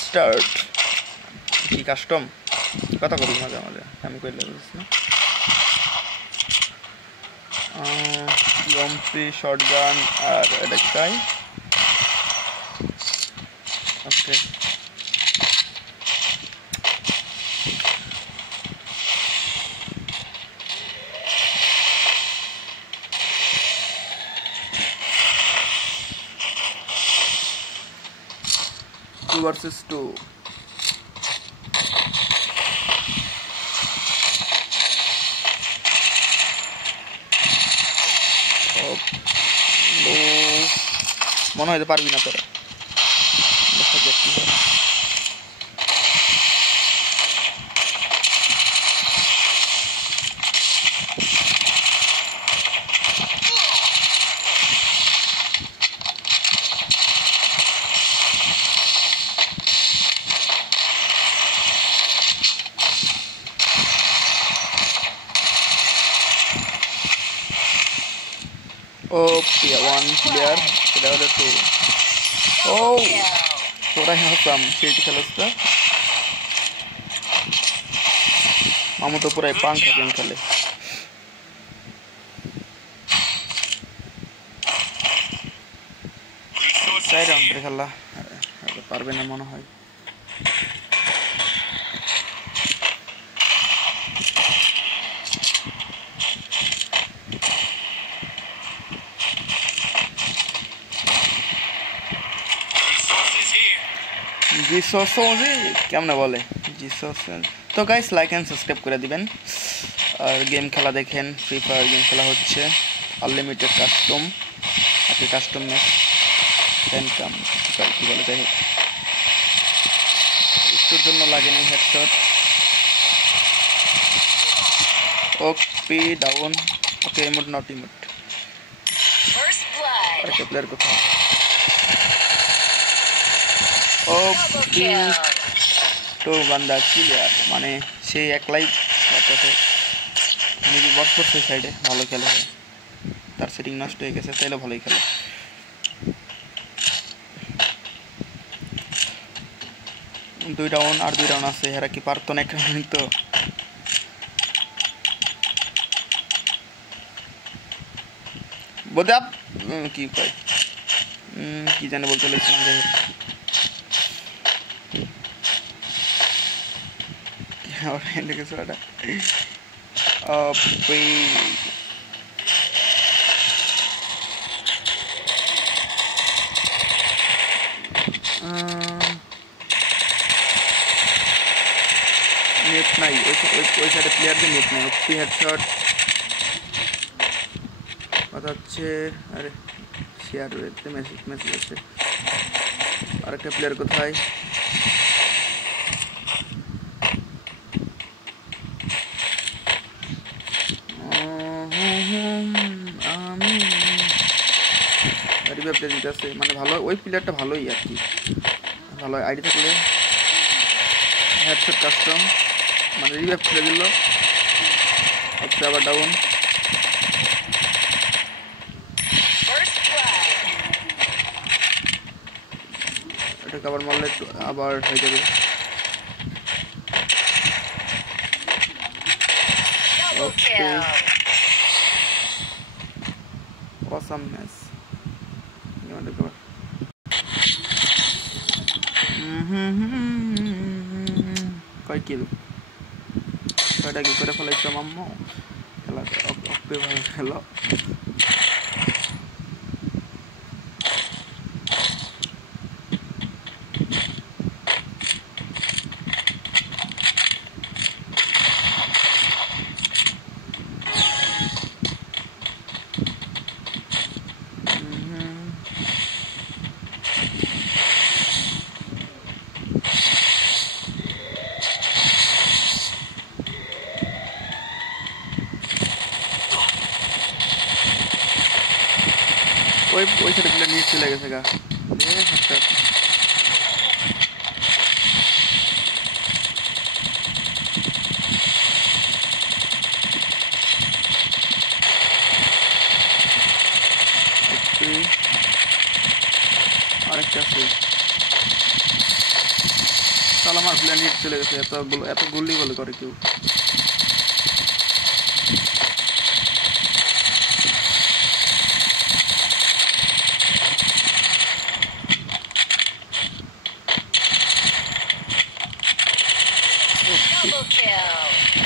স্টার্ট কি কাস্টম কথা করি মাঝে মাঝে আমি কইলে বুঝছ না লম্পি শটগান আর এটা চাই ওকে two versus two মনে হইতে পারবি না তোরা দেখা যাক কি হয় Okay, one player, the other two. Oh, তোরা হাসাম সেই খেলাটা মামু তো পুরাই পাঙ্খা গেম খেলে সাইড রাউন্ডে খেলা পারবে না মনে হয় জিসস কেমনে বলে জিসস তো গাইস লাইক এন্ড সাবস্ক্রাইব করে দিবেন আর গেম খেলা দেখেন ফ্রি ফায়ার গেম খেলা হচ্ছে আনলিমিটেড কাস্টম আপনি কাস্টম ম্যাচ ইনকাম কি বলে যাই একটুর জন্য লাগে না হেডশট ওপি ডাউন ওকে emote not emote first blood আরেকটা প্লেয়ার কোথায় ওপি তো বান্দা ক্লিয়ার মানে সেই একলাই করতেছে নিজে বট করছে সাইডে ভালো খেলে তার সেটিং নষ্ট হয়ে গেছে তাইলে ভালোই খেলে দুই ডাউন আর দুই ডাউন আছে এরা কি পারতো না একটা তো বোধ কি কয় কি জানে বলতে লেগেছিলাম যে और एंड के साथ पे नेट नहीं ওই সাইডে প্লেয়ারদের নেট নেই ওপি হেডশট কথা হচ্ছে আরে শেয়ার হইতে মেসেজ আছে আরেকটা প্লেয়ার কোথায় মানে ভালো ওই প্লেয়ারটা ভালোই আর কি ভালো আইডি থাকলে হেডশট কাস্টম মানে রিভাইভ করে দিল আবার ডাউন এটাকে আবার মারলে আবার হয়ে যাবে ওকে অসামনেস কয় কিল কয়টা কি করে ফেলাইছো মাম্মু খেলা অপে ভালো খেলো ওই সাইডে প্লেয়ার নিয়ে চলে গেছে গা আরেকটা আছে তাহলে আমার প্ল্যান হিট চলে গেছে, এত গুলি বলে করে কেউ। Double kill.